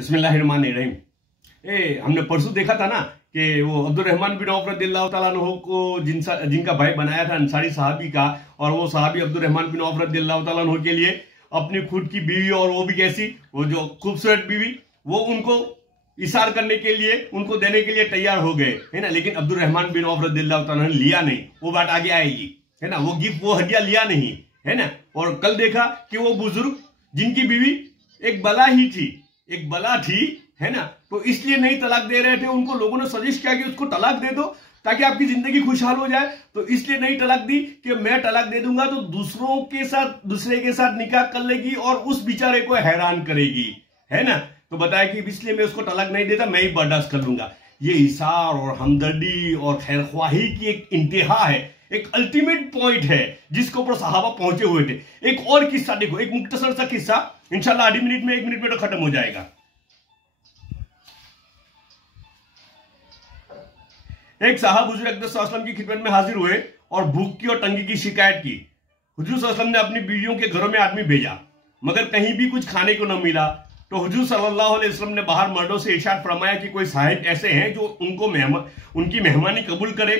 बिस्मिल्लाहिर्रहमानिर्रहीम। हमने परसों देखा था ना कि वो अब्दुल रहमान बिन औफ रदियल्लाहु ताला अन्हु को जिनका भाई बनाया था अंसारी सहाबी का, और वो सहाबी अब्दुल रहमान बिन औफ रदियल्लाहु ताला अन्हु के लिए अपनी खुद की बीवी, और वो भी कैसी, वो जो खूबसूरत बीवी, वो उनको इशार करने के लिए, उनको देने के लिए तैयार हो गए, है ना। लेकिन अब्दुल रहमान बिन औफ रदियल्लाहु ताला अन्हु लिया नहीं। वो बात आगे आएगी, है ना। वो गिफ्ट, वो हदिया लिया नहीं, है ना। और कल देखा कि वो बुजुर्ग जिनकी बीवी एक बला ही थी, एक बला थी, है ना, तो इसलिए नहीं तलाक दे रहे थे। उनको लोगों ने सजेस्ट किया कि उसको तलाक दे दो ताकि आपकी जिंदगी खुशहाल हो जाए, तो इसलिए नहीं तलाक दी कि मैं तलाक दे दूंगा तो दूसरे के साथ निकाह कर लेगी और उस बेचारे को हैरान करेगी, है ना। तो बताया कि इसलिए मैं उसको तलाक नहीं देता, मैं ही बर्दाश्त कर लूंगा। ये इशार और हमदर्दी और खैरख्वाही की एक इंतहा है, एक अल्टीमेट पॉइंट है जिसके ऊपर सहाबा पहुंचे हुए थे। एक और किस्सा देखो, एक मुख्तसर सा किस्सा, इंशाल्लाह आधी मिनट में, 1 मिनट में तो खत्म हो जाएगा। एक साहब हुजूर अकबर सल्लल्लाहु अलैहि वसल्लम की खिदमत में हाजिर हुए और भूख की और तंगी की शिकायत की। हुजूर सल्लल्लाहु अलैहि वसल्लम ने अपनी बीवियों के घरों में आदमी भेजा, मगर कहीं भी कुछ खाने को न मिला। तो हुजूर सल्लल्लाहु अलैहि वसल्लम ने बाहर मर्दों से इरशाद फरमाया कि कोई साहिब ऐसे हैं जो उनकी मेहमानी कबूल करे।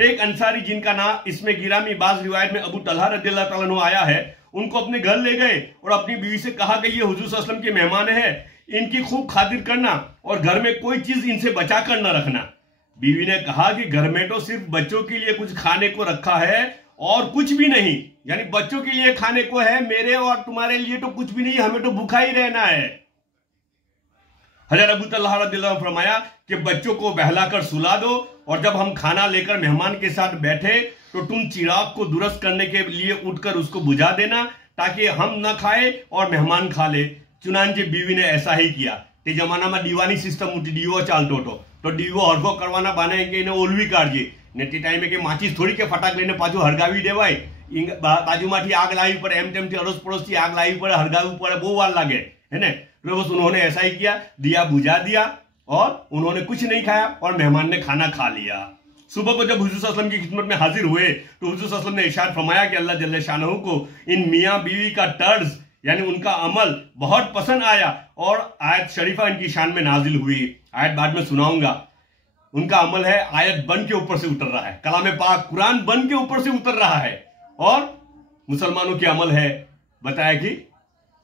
एक अंसारी जिनका नाम इसमें गिरामी बाज रिवायत में अबू तलहा रदियल्लाहु ताला अन्हु आया है, उनको अपने घर ले गए और अपनी बीवी से कहा कि ये हुजूर सल्लल्लाहु अलैहि वसल्लम के मेहमान है, इनकी खूब खातिर करना और घर में कोई चीज इनसे बचा कर न रखना। बीवी ने कहा कि घर में तो सिर्फ बच्चों के लिए कुछ खाने को रखा है और कुछ भी नहीं, यानी बच्चों के लिए खाने को है, मेरे और तुम्हारे लिए तो कुछ भी नहीं, हमें तो भूखा ही रहना है। हज़रत अबू तलहा रज़ियल्लाहु अन्हु फरमाया कि बच्चों को बहलाकर सुला दो और जब हम खाना लेकर मेहमान के साथ बैठे तो तुम चिराग को दुरुस्त करने के लिए उठकर उसको बुझा देना ताकि हम न खाए और मेहमान खा ले। चुनांचे बीवी ने ऐसा ही किया। ते जमाना में दीवानी सिस्टम डीओ चालतो तो डीओ हरगो करवाना बाने के ने ओलवी काढजे ने ते टाइम के माचिस थोड़ी के फटाक लेने पाछू हरगावी देवाय। बाजूमांथी आग लावी पड़े, एम तेमथी अड़ोस पड़ोसथी आग लावी पड़े, हरगावी पड़े, बहु वार लागे, है ना। तो बस उन्होंने ऐसा ही किया, दिया बुझा दिया और उन्होंने कुछ नहीं खाया और मेहमान ने खाना खा लिया। सुबह को जब हुजूर सल्लल्लाहु अलैहि वसल्लम की खिदमत में हाजिर हुए तो हुजूर सल्लल्लाहु अलैहि वसल्लम ने इरशाद फरमाया कि अल्लाह जल्ल शानहू को इन मियाँ बीवी का तर्ज यानी उनका अमल बहुत पसंद आया और आयत शरीफा इनकी शान में नाजिल हुई। आयत बाद में सुनाऊंगा। उनका अमल है, आयत बन के ऊपर से उतर रहा है, कलाम पाक कुरान बन के ऊपर से उतर रहा है, और मुसलमानों के अमल है, बताया कि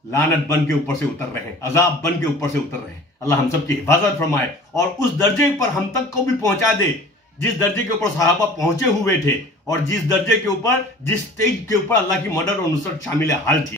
लानत बन के ऊपर से उतर रहे हैं, अजाब बन के ऊपर से उतर रहे हैं। अल्लाह हम सब की हिफाजत फरमाए और उस दर्जे पर हम तक को भी पहुंचा दे जिस दर्जे के ऊपर सहाबा पहुंचे हुए थे और जिस दर्जे के ऊपर, जिस स्टेज के ऊपर अल्लाह की मदद और नुसरत शामिल हाल थी।